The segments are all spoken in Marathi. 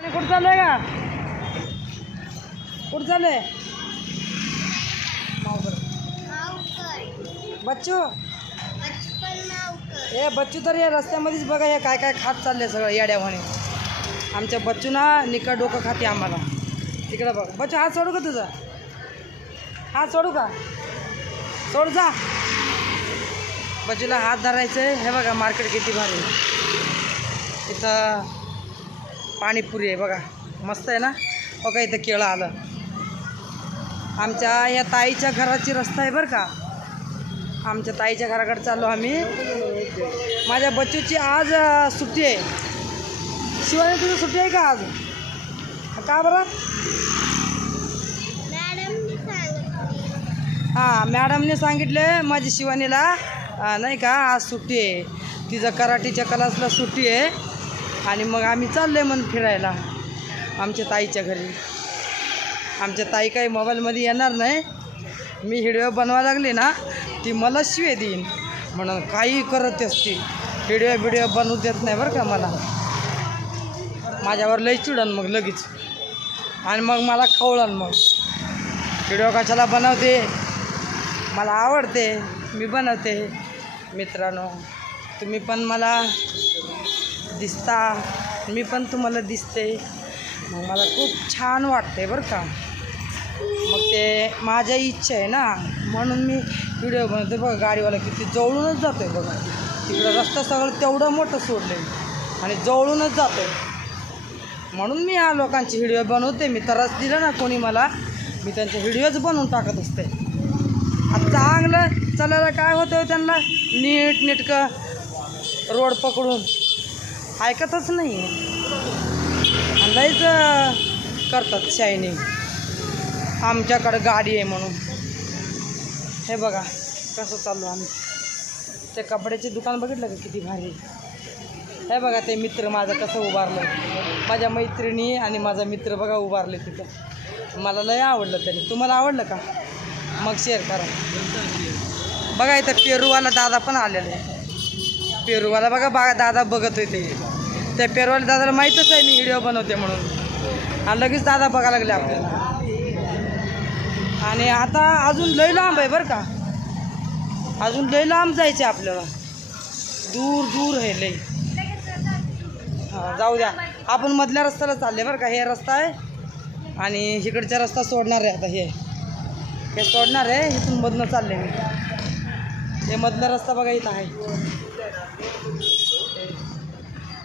कुठं चाललंय का? कुठं चाललंय? बच्चू हे बच्चू तर या रस्त्यामध्येच बघा हे काय काय खात चाललंय सगळं येड्यावाने. आमच्या बच्चू ना निका डोकं खाते आम्हाला. तिकडं बघ बच्चू, हात सोडू का तुझा? हात सोडू का? सोड जा. बच्चूला हात धरायचं आहे. हे बघा मार्केट किती भारी. इथं पाणीपुरी आहे बघा, मस्त आहे ना. बघा इथं केळं आलं. आमच्या या ताईच्या घराची रस्ता आहे बरं का. आमच्या ताईच्या घराकडे चाललो आम्ही. माझ्या बच्चूची आज सुट्टी आहे. शिवानी तुझी सुट्टी आहे का आज? का बरं? हां, मॅडमने सांगितले माझी शिवानीला नाही का आज सुट्टी आहे. तिचं कराटेच्या क्लासला सुट्टी आहे. आणि मग आम्ही चाललो आहे म्हणून फिरायला आमच्या ताईच्या घरी. आमच्या ताई काही मोबाईलमध्ये येणार नाही. मी व्हिडिओ बनवायला लागली ना ती मला शिवे देईन म्हणून काही करत असते. व्हिडिओ बनवू देत नाही बरं का मला. माझ्यावर लई चिडन मग लगेच. आणि मग मला खवळण मग. व्हिडिओ कशाला बनवते? मला आवडते, मी बनवते. मित्रांनो, तुम्ही पण मला दिसता, मी पण तुम्हाला दिसते. मग मला खूप छान वाटते बरं का. मग ते माझ्या इच्छा आहे ना म्हणून मी व्हिडिओ बनवते. बघा गाडीवाला किती जवळूनच जातो आहे बघा. तिकडं रस्ता सगळं तेवढं मोठं सोडलं आहे आणि जवळूनच जातो आहे. म्हणून मी या लोकांची व्हिडिओ बनवते. मी त्रास दिला ना कोणी मला, मी त्यांचे व्हिडिओज बनवून टाकत असते. आता चांगलं चालायला काय होतं त्यांना, नीटनेटकं रोड पकडून ऐकतच नाही. लईच करतात शायनिंग. आमच्याकडं गाडी आहे म्हणून. हे बघा कसं चाललो आम्ही. ते कपड्याचे दुकान बघितलं का किती भारी. हे बघा ते मित्र माझं कसं उभारलं. माझ्या मैत्रिणी आणि माझा मित्र बघा उभारले तिथं. मला लय आवडलं तरी. तुम्हाला आवडलं का? मग शेअर करा. बघा इथं पेरूवाला दादा पण आलेले आहे. पेरूवाला बघा दादा बघत होते. त्या पेरूवाला दादाला माहीतच आहे मी व्हिडिओ बनवते म्हणून. आणि लगेच दादा बघायला लागले आपल्याला. आणि आता अजून लय लांब आहे बरं का. अजून लय लांब जायचे आपल्याला. दूर दूर आहे लय. हां जाऊ द्या. आपण मधल्या रस्त्याला चालले बरं का. हे रस्ता आहे आणि इकडचा रस्ता सोडणार आहे. आता हे सोडणार आहे. इथून मधनं चालले मी. हे मधला रस्ता बघा इथं आहे.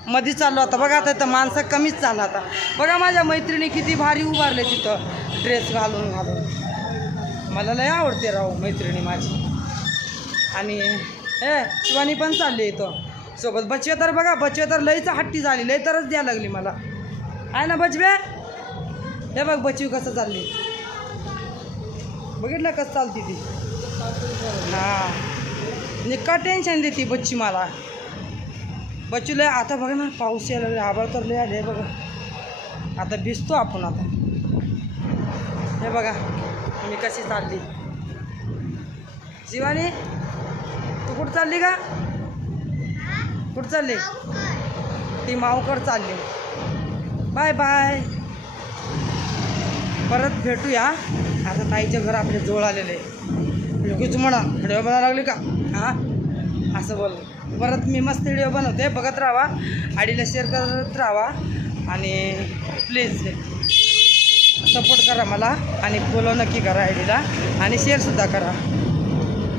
मध्ये चाललो आता बघा. आता इथं माणसं कमीच चाललं आता. बघा माझ्या मैत्रिणी किती भारी उभारले तिथं ड्रेस घालून. मला लय आवडते राहू मैत्रिणी माझी. आणि हे शिवानी पण चालली इथं सोबत. बचवे तर बघा, बचवे तर लईच हट्टी झाली. लई तरच द्यायला लागली मला आहे ना बचवे. हे बघ बचवी कसं चालली. बघितलं कसं चालती ती. हां निक्का टेन्शन देते बच्ची मला. बच्चू लय आता बघा ना पाऊस यायला. आभाळ तर लय आले बघा. आता भिजतो आपण आता. हे बघा मी कशी चालली. शिवानी तू कुठं चालली का? कुठं चालली? ती माऊकड चालली. Bye bye. परत भेटूया. आता ताईच्या घर आपल्या जवळ आलेले. लगेच म्हणा व्हिडिओ बनायला लागली का? हां असं बोल. परत मी मस्त व्हिडिओ बनवते. बघत राहा. आडीला शेअर करत राहा. आणि प्लीज सपोर्ट करा मला. आणि फॉलो नक्की करा आयडीला. आणि शेअरसुद्धा करा.